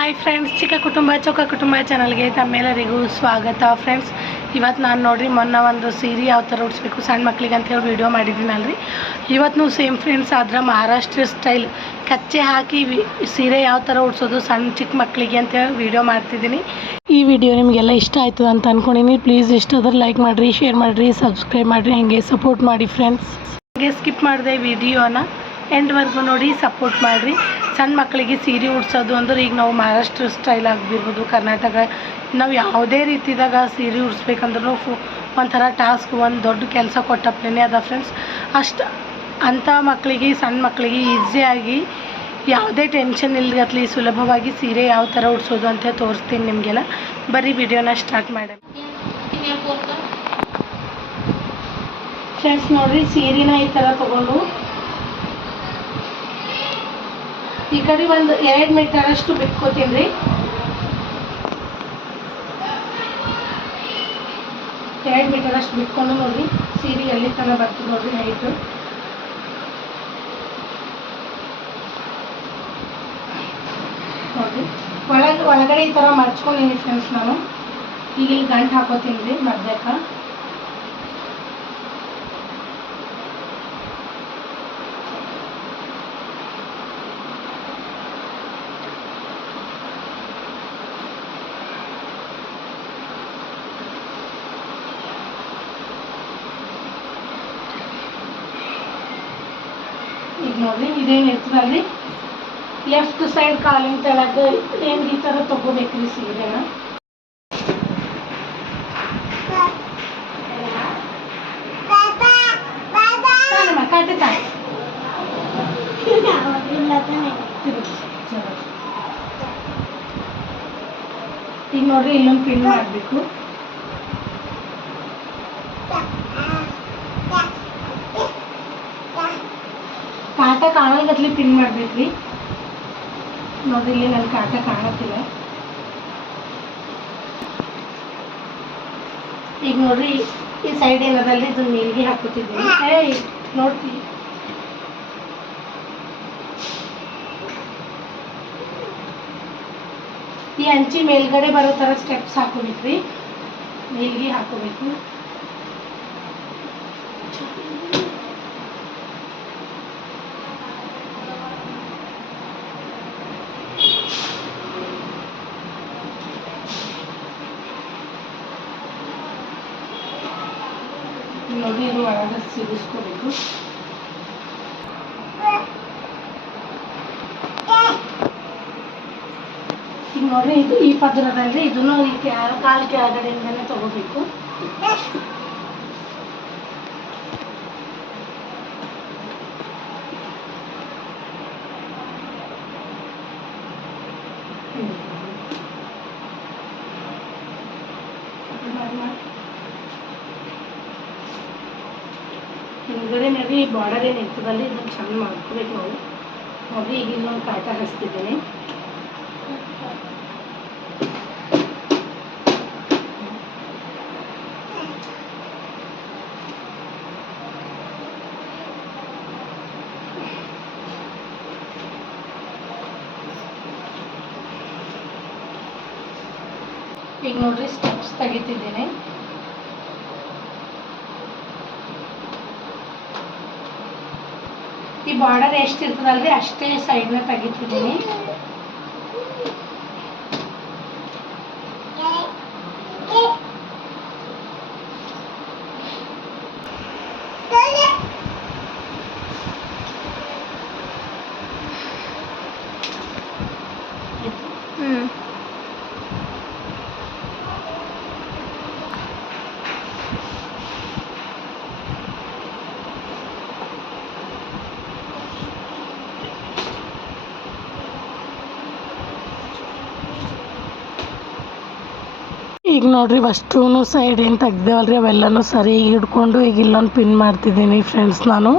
Hi friends, ಚಿಕ್ಕ ಕುಟುಂಬ ಚೊಕ್ಕ ಕುಟುಂಬ ಚಾನಲ್ಗೆ ತಮ್ಮೆಲ್ಲರಿಗೂ ಸ್ವಾಗತ. ಫ್ರೆಂಡ್ಸ್, ಇವತ್ತು ನಾನು ನೋಡಿರಿ ಮೊನ್ನೆ ಒಂದು ಸೀರೆ ಯಾವ ಥರ ಉಡಿಸ್ಬೇಕು ಸಣ್ಣ ಮಕ್ಳಿಗೆ ಅಂತೇಳಿ ವೀಡಿಯೋ ಮಾಡಿದ್ದೀನಲ್ರಿ. ಇವತ್ತು ಸೇಮ್ ಫ್ರೆಂಡ್ಸ್ ಆದ್ರೆ ಮಹಾರಾಷ್ಟ್ರ ಸ್ಟೈಲ್ ಕಚ್ಚೆ ಹಾಕಿ ಸೀರೆ ಯಾವ ಥರ ಉಡಿಸೋದು ಸಣ್ಣ ಚಿಕ್ಕ ಮಕ್ಕಳಿಗೆ ಅಂತೇಳಿ ವೀಡಿಯೋ ಮಾಡ್ತಿದ್ದೀನಿ. ಈ ವಿಡಿಯೋ ನಿಮಗೆಲ್ಲ ಇಷ್ಟ ಆಯ್ತದ ಅಂತ ಅಂದ್ಕೊಂಡಿನಿ. ಪ್ಲೀಸ್ ಇಷ್ಟ ಆದ್ರೆ ಲೈಕ್ ಮಾಡಿರಿ, ಶೇರ್ ಮಾಡಿರಿ, ಸಬ್ಸ್ಕ್ರೈಬ್ ಮಾಡಿರಿ, ಹಾಗೆ ಸಪೋರ್ಟ್ ಮಾಡಿ ಫ್ರೆಂಡ್ಸ್. ಹಾಗೆ ಸ್ಕಿಪ್ ಮಾಡಿದೆ ವಿಡಿಯೋನ ಎಂಡ್ವರೆಗೂ ನೋಡಿ ಸಪೋರ್ಟ್ ಮಾಡಿರಿ. ಸಣ್ಣ ಮಕ್ಕಳಿಗೆ ಸೀರೆ ಉಡ್ಸೋದು ಅಂದ್ರೆ ಈಗ ನಾವು ಮಹಾರಾಷ್ಟ್ರ ಸ್ಟೈಲ್ ಆಗಿರ್ಬೋದು, ಕರ್ನಾಟಕ ನಾವು ಯಾವುದೇ ರೀತಿದಾಗ ಸೀರೆ ಉಡಿಸ್ಬೇಕಂದ್ರೂ ಒಂಥರ ಟಾಸ್ಕ್, ಒಂದು ದೊಡ್ಡ ಕೆಲಸ ಕೊಟ್ಟಪ್ಲೇ ಅದ ಫ್ರೆಂಡ್ಸ್. ಅಷ್ಟು ಅಂಥ ಮಕ್ಕಳಿಗೆ, ಸಣ್ಣ ಮಕ್ಕಳಿಗೆ ಈಸಿಯಾಗಿ ಯಾವುದೇ ಟೆನ್ಷನ್ ಇಲ್ಲಗತ್ಲಿ ಸುಲಭವಾಗಿ ಸೀರೆ ಯಾವ ಥರ ಉಡಿಸೋದು ಅಂತ ತೋರಿಸ್ತೀನಿ ನಿಮಗೆಲ್ಲ. ಬರೀ ವಿಡಿಯೋನ ಸ್ಟಾರ್ಟ್ ಮಾಡೋಣ ಫ್ರೆಂಡ್ಸ್. ನೋಡಿರಿ, ಸೀರೆನ ಈ ಥರ ತೊಗೊಂಡು ಈ ಕಡೆ ಒಂದು 2 ಮೀಟರಷ್ಟು ಬಿಟ್ಕೋತೀನಿ ರೀ. 2 ಮೀಟರಷ್ಟು ಬಿಟ್ಕೊಂಡು ನೋಡಿ ಸೀರೆ ಎಲ್ಲಿ ತನಕ ಬರ್ತದೆ ನೋಡಿರಿ ಹೈಟು. ನೋಡಿರಿ ಒಳಗಡೆ ಈ ಥರ ಮರ್ಚ್ಕೊಂಡಿನಿ ಫ್ರೆಂಡ್ಸ್. ನಾನು ಈಗ ಇಲ್ಲಿ ಗಂಟು ಹಾಕೋತೀನಿ ರೀ ಮಧ್ಯಾಕ. ಈಗ ನೋಡಿರಿ ಇದೇನು ಇರ್ತದಲ್ರಿ, ಲೆಫ್ಟ್ ಸೈಡ್ ಕಾಲಿನ ತೆಳಗೆ ಏನು ಈ ಥರ ತೊಗೋಬೇಕ್ರಿ ಸೀರೆನ. ಈಗ ನೋಡ್ರಿ ಇಲ್ಲೊಂದು ಪಿನ್ ಮಾಡಬೇಕು. ಕಾಟ ಕಾಣಲ್ಗತ್ಲಿ ಪಿನ್ ಮಾಡ್ಬೇಕ್ರಿ. ನೋಡ್ರಿ ಇಲ್ಲಿ ನನ್ನ ಕಾಟ ಕಾಣತ್ತಿಲ್ಲ. ಈಗ ನೋಡ್ರಿ ಈ ಸೈಡ್ ಏನದಲ್ರಿ ಇದನ್ನ ನೀರಿಗೆ ಹಾಕೋತಿದ್ದೀನಿ. ನೋಡ್ರಿ ಈ ಅಂಚಿ ಮೇಲ್ಗಡೆ ಬರೋ ಥರ ಸ್ಟೆಪ್ಸ್ ಹಾಕೋಬೇಕ್ರಿ, ನೀಲ್ಗಿ ಹಾಕೋಬೇಕು. ನೋಡಿ ಇದು ಒಳಗೆ ಸಿಗಿಸ್ಕೋಬೇಕು. ಈಗ ನೋಡ್ರಿ ಇದು ಈ ಪದರದಲ್ಲಿ ಇದನ್ನು ಈ ಕಾಲು ಕೆಳಗಡೆಯಿಂದನೇ ತಗೋಬೇಕು. ಹಿಂದ್ಗಡೆ ನೋಡಿ ಬಾರ್ಡರ್ ಏನು ಇರ್ತದಲ್ಲಿ ಇದನ್ನು ಚೆಂದ ಮಾಡ್ಕೋಬೇಕು ನಾವು. ನೋಡಿ ಈಗ ಇನ್ನೊಂದು ಕಾಟ ಹಚ್ತಿದ್ದೀನಿ. ಈಗ ನೋಡ್ರಿ ಸ್ಟೆಪ್ಸ್ ತೆಗಿತಿದ್ದೀನಿ. ಈ ಬಾರ್ಡರ್ ಎಷ್ಟು ಇರ್ತದಲ್ರಿ ಅಷ್ಟೇ ಸೈಡ್ನ ತೆಗಿತಿದ್ದೀನಿ. ಈಗ ನೋಡ್ರಿ ಅಷ್ಟೂ ಸೈಡ್ ಏನು ತೆಗ್ದೇವಲ್ರಿ ಅವೆಲ್ಲನೂ ಸರಿ ಹಿಡ್ಕೊಂಡು ಈಗ ಇಲ್ಲೊಂದು ಪಿನ್ ಮಾಡ್ತಿದ್ದೀನಿ ಫ್ರೆಂಡ್ಸ್ ನಾನು.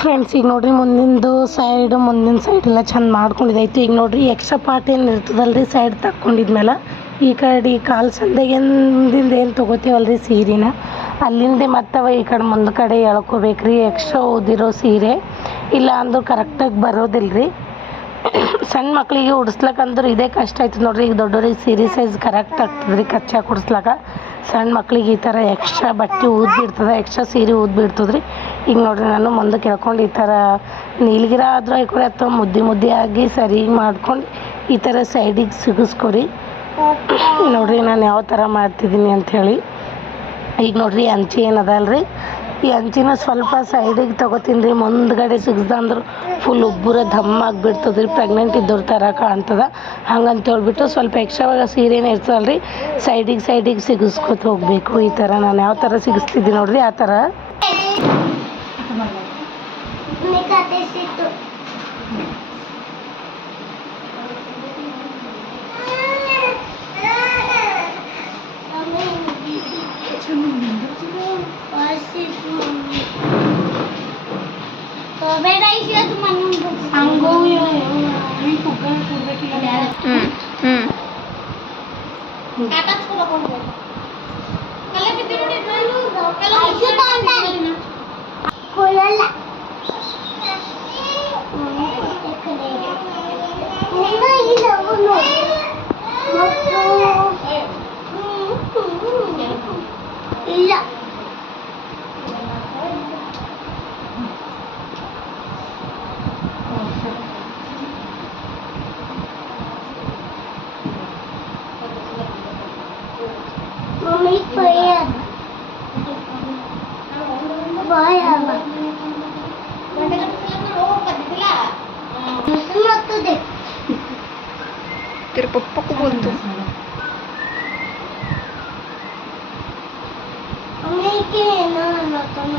ಫ್ರೆಂಡ್ಸ್ ಈಗ ನೋಡ್ರಿ ಮುಂದಿನ ಸೈಡ್ ಎಲ್ಲ ಚಂದ ಮಾಡ್ಕೊಂಡಿದ್ದಾಯ್ತು. ಈಗ ನೋಡ್ರಿ ಎಕ್ಸ್ಟ್ರಾ ಪಾರ್ಟ್ ಏನು ಇರ್ತದಲ್ರಿ ಸೈಡ್ ತಕ್ಕೊಂಡಿದ್ಮೇಲೆ ಈ ಕಡೆ ಕಾಲು ಸಂದೆಗಿಂದ ಏನು ತೊಗೋತೀವಲ್ರಿ ಸೀರೆನ ಅಲ್ಲಿಂದೆ ಮತ್ತವ ಈ ಕಡೆ ಮುಂದೆ ಕಡೆ ಎಳ್ಕೊಬೇಕ್ರಿ ಎಕ್ಸ್ಟ್ರಾ ಓದಿರೋ ಸೀರೆ. ಇಲ್ಲ ಅಂದ್ರೆ ಕರೆಕ್ಟಾಗಿ ಬರೋದಿಲ್ಲ ರೀ. ಸಣ್ಣ ಮಕ್ಕಳಿಗೆ ಉಡಿಸ್ಲಕ್ಕಂದ್ರೆ ಇದೇ ಕಷ್ಟ ಆಯ್ತು ನೋಡ್ರಿ. ಈಗ ದೊಡ್ಡವ್ರಿಗೆ ಸೀರೆ ಸೈಜ್ ಕರೆಕ್ಟ್ ಆಗ್ತದೆ ರೀ ಕಚ್ಚಾಕ ಉಡಿಸ್ಲಾಕ. ಸಣ್ಣ ಮಕ್ಳಿಗೆ ಈ ಥರ ಎಕ್ಸ್ಟ್ರಾ ಬಟ್ಟೆ ಊದ್ಬಿಡ್ತದೆ, ಎಕ್ಸ್ಟ್ರಾ ಸೀರೆ ಊದ್ಬಿಡ್ತದೆ ರೀ. ಈಗ ನೋಡ್ರಿ ನಾನು ಮುಂದೆ ಕೇಳ್ಕೊಂಡು ಈ ಥರ ನೀಲ್ಗಿರ ಆದರೂ ಆಯ್ಕೊರಿ ಅಥವಾ ಮುದ್ದೆ ಆಗಿ ಸರಿ ಮಾಡ್ಕೊಂಡು ಈ ಥರ ಸೈಡಿಗೆ ಸಿಗಿಸ್ಕೊರಿ. ನೋಡ್ರಿ ನಾನು ಯಾವ ಥರ ಮಾಡ್ತಿದ್ದೀನಿ ಅಂಥೇಳಿ. ಈಗ ನೋಡ್ರಿ ಅಂಚಿ ಏನದಲ್ರಿ, ಈ ಅಂಚಿನ ಸ್ವಲ್ಪ ಸೈಡಿಗೆ ತೊಗೋತೀನಿ ರೀ. ಮುಂದ್ಗಡೆ ಸಿಗಿಸ್ದ ಅಂದ್ರೆ ಫುಲ್ ಉಬ್ಬರ ದಮ್ಮಾಗಿಬಿಡ್ತದೆ ರೀ, ಪ್ರೆಗ್ನೆಂಟ್ ಇದ್ದವ್ರ ಥರ ಕಾಣ್ತದೆ. ಹಂಗಂತ ಹೇಳ್ಬಿಟ್ಟು ಸ್ವಲ್ಪ ಎಕ್ಸ್ಟ್ರಾ ಸೀರೆನೇ ಇರ್ತದಲ್ಲ ರೀ ಸೈಡಿಗೆ ಸಿಗಿಸ್ಕೊತ ಹೋಗಬೇಕು. ಈ ಥರ ನಾನು ಯಾವ ಥರ ಸಿಗಿಸ್ತಿದ್ದೀನಿ ನೋಡ್ರಿ ಆ ಥರ. ಇಲ್ಲ Mommy fire. Fire. तेरे पप्पा को बोल दो. मम्मी के ना ना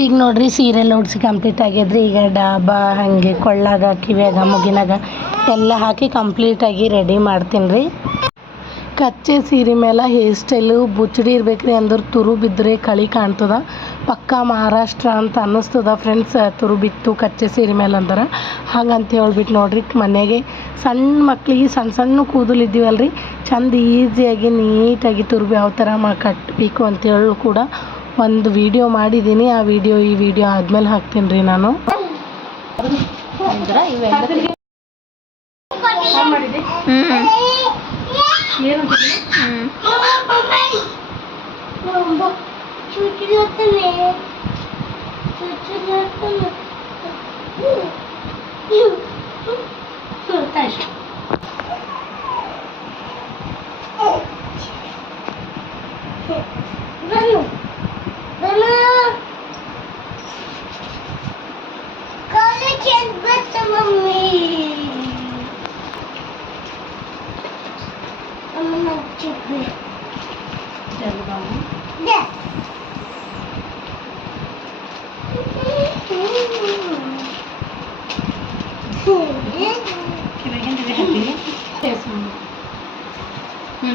ಈಗ ನೋಡ್ರಿ ಸೀರಿಯಲ್ ಓಡಿಸಿ ಕಂಪ್ಲೀಟ್ ಆಗ್ಯದ್ರಿ. ಈಗ ಡಾಬಾ ಹಾಗೆ ಕೊಳ್ಳಾಗ ಕಿವ್ಯಾಗ ಮುಗಿನಾಗ ಎಲ್ಲ ಹಾಕಿ ಕಂಪ್ಲೀಟಾಗಿ ರೆಡಿ ಮಾಡ್ತೀನಿ ರೀ. ಕಚ್ಚೆ ಸೀರೆ ಮೇಲೆ ಹೇರ್ ಸ್ಟೈಲು ಬುಚ್ಚಡಿ ಇರ್ಬೇಕ್ರಿ, ಅಂದ್ರೆ ತುರು ಬಿದ್ದರೆ ಕಳಿ ಕಾಣ್ತದ. ಪಕ್ಕಾ ಮಹಾರಾಷ್ಟ್ರ ಅಂತ ಅನ್ನಿಸ್ತದ ಫ್ರೆಂಡ್ಸ್, ತುರು ಬಿತ್ತು ಕಚ್ಚೆ ಸೀರೆ ಮೇಲೆ ಅಂದ್ರೆ. ಹಾಗಂತ ಹೇಳ್ಬಿಟ್ಟು ನೋಡ್ರಿ ಮನೆಗೆ ಸಣ್ಣ ಮಕ್ಳಿಗೆ ಸಣ್ಣ ಕೂದಲು ಇದ್ದೀವಲ್ರಿ ಚಂದ ಈಸಿಯಾಗಿ ನೀಟಾಗಿ ತುರುಬಿ ಯಾವ ಥರ ಕಟ್ಟಬೇಕು ಅಂತೇಳಿ ಕೂಡ ಒಂದು ವಿಡಿಯೋ ಮಾಡಿದ್ದೀನಿ. ಆ ಈ ವಿಡಿಯೋ ಆದಮೇಲೆ ಹಾಕ್ತೀನಿ ರೀ ನಾನು.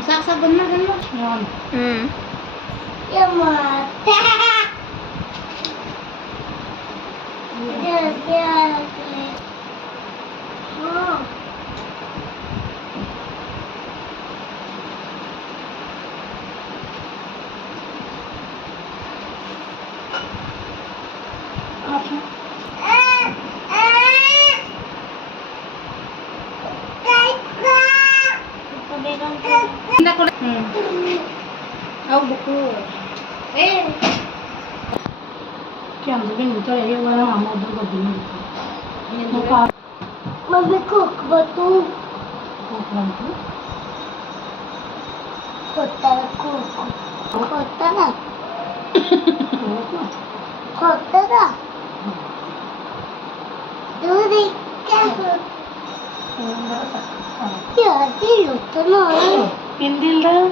Saksa benar kan lo? Ya mata. Ya. Oh. buku. Kaya ang sabihin dito, wala nga mo doon din dito. Mag-cook ba ito? Cook lang ito? Kotara cook. Kotara. Kotara. Duri ka. Ya, sino ito na? Hindi lang.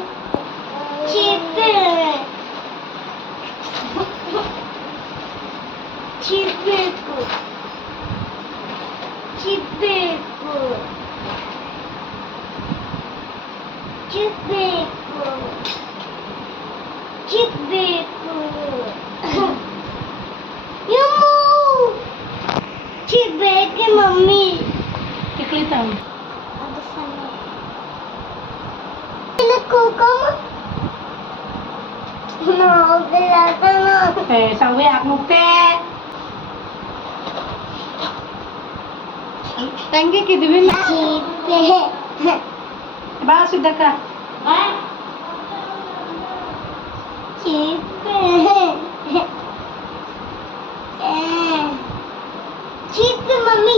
Chipe. ಚಿಪ್ಪಬೇಕು ಚಿಪ್ಪಬೇಕು ಚಿಪ್ಪಬೇಕು ಚಿಪ್ಪಬೇಕು ಚಿಪ್ಪೇಕೆ mummy ಟಿಕ್ಲಿ ತಗೊಂಡು ಅದು ಸಣ್ಣ ಇಲ್ಲ ಕೋಕಮ್ಮ ಸಂಗು ಯಾಕೆ ಮುಗ್ತೆ ತಂಗಿಕ್ಕಿದ್ವಿ ಬಾ ಸಿದ್ದಕ್ಕ ಚಿಪ್ಪೆ ಮಮ್ಮಿ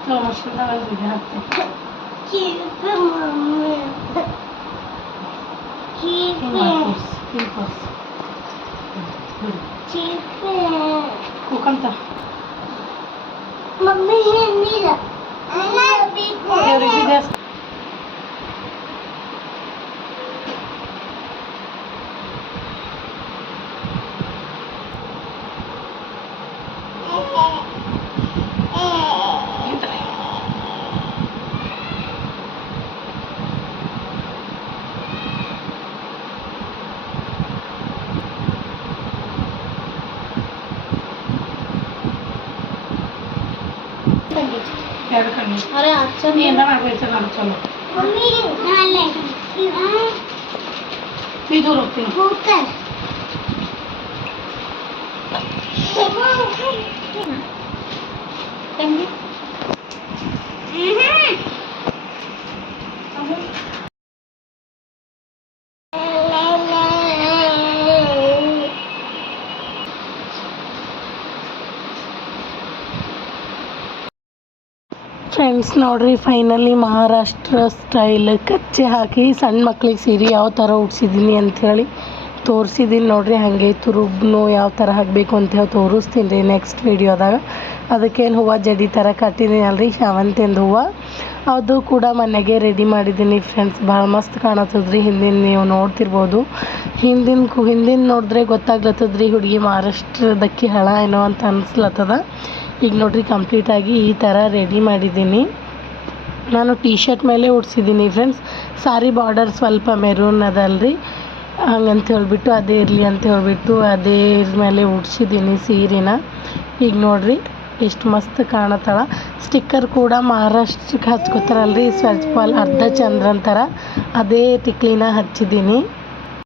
ಸ್ಲೋ ಮೋಷನ್ದಾಗ ಒಂದು ಹಾಕ್ತೆ ಚಿಪ್ಪೆ ಮಮ್ಮಿ ಚಿಪ್ಪೆ ಚಿಪ್ಪೆ ಕೂಕಂತ ಮಮ್ಮಿ ಏನಿಲ್ಲ ದೇವ್ರಿಗೆ ಜಾಸ್ತಿ ಎರಡು ಕಣ್ಣು अरे अच्छा ನೀ ಏನ ಮಾಡ್ಬೇಕು ನಾನು ಚಲೋ मम्मी नाले ನೀ ದೂರ ಹೋಗ್ತೀನಿ होकर तंगी ಫ್ರೆಂಡ್ಸ್ ನೋಡ್ರಿ ಫೈನಲಿ ಮಹಾರಾಷ್ಟ್ರ ಸ್ಟೈಲ್ ಕಚ್ಚೆ ಹಾಕಿ ಸಣ್ಣ ಮಕ್ಳಿಗೆ ಸೀರೆ ಯಾವ ಥರ ಉಡ್ಸಿದ್ದೀನಿ ಅಂಥೇಳಿ ತೋರಿಸಿದ್ದೀನಿ ನೋಡ್ರಿ. ಹಾಗೆ ತುರುಬ್ನು ಯಾವ ಥರ ಹಾಕಬೇಕು ಅಂತ ಹೇಳಿ ತೋರಿಸ್ತೀನಿ ರೀ ನೆಕ್ಸ್ಟ್ ವೀಡಿಯೋದಾಗ. ಅದಕ್ಕೇನು ಹೂವು ಜಡಿ ಥರ ಕಟ್ಟಿದ್ದೀನಿ ಅಲ್ರಿ ಶಾವಂತಿಂದ ಹೂವು, ಅದು ಕೂಡ ಮನೆಗೆ ರೆಡಿ ಮಾಡಿದ್ದೀನಿ ಫ್ರೆಂಡ್ಸ್. ಭಾಳ ಮಸ್ತ್ ಕಾಣತ್ತದ್ರಿ. ಹಿಂದಿನ ನೀವು ನೋಡ್ತಿರ್ಬೋದು, ಹಿಂದಿನ ನೋಡಿದ್ರೆ ಗೊತ್ತಾಗ್ಲತ್ತದ್ರಿ ಹುಡುಗಿ ಮಹಾರಾಷ್ಟ್ರದಕ್ಕಿ ಹಳ ಏನೋ ಅಂತ ಅನಿಸ್ಲತ್ತದ. ಈಗ ನೋಡ್ರಿ ಕಂಪ್ಲೀಟಾಗಿ ಈ ಥರ ರೆಡಿ ಮಾಡಿದ್ದೀನಿ. ನಾನು ಟೀ ಶರ್ಟ್ ಮೇಲೆ ಉಡ್ಸಿದ್ದೀನಿ ಫ್ರೆಂಡ್ಸ್. ಸಾರಿ ಬಾರ್ಡರ್ ಸ್ವಲ್ಪ ಮೆರೂನ್ ಅದಲ್ರಿ, ಹಂಗಂತ ಹೇಳ್ಬಿಟ್ಟು ಅದೇ ಇರಲಿ ಅಂತ ಹೇಳ್ಬಿಟ್ಟು ಅದೇ ಮೇಲೆ ಉಡ್ಸಿದ್ದೀನಿ ಸೀರೆನ. ಈಗ ನೋಡ್ರಿ ಎಷ್ಟು ಮಸ್ತ್ ಕಾಣತ್ತಳ. ಸ್ಟಿಕ್ಕರ್ ಕೂಡ ಮಹಾರಾಷ್ಟ್ರಕ್ಕೆ ಹಚ್ಕೋತಾರಲ್ರಿ, ಸ್ವರ್ಚ್ ಪಾಲ್ ಅರ್ಧ ಚಂದ್ರನ್ ಥರ ಅದೇ ಟಿಕ್ಲಿನ ಹಚ್ಚಿದ್ದೀನಿ.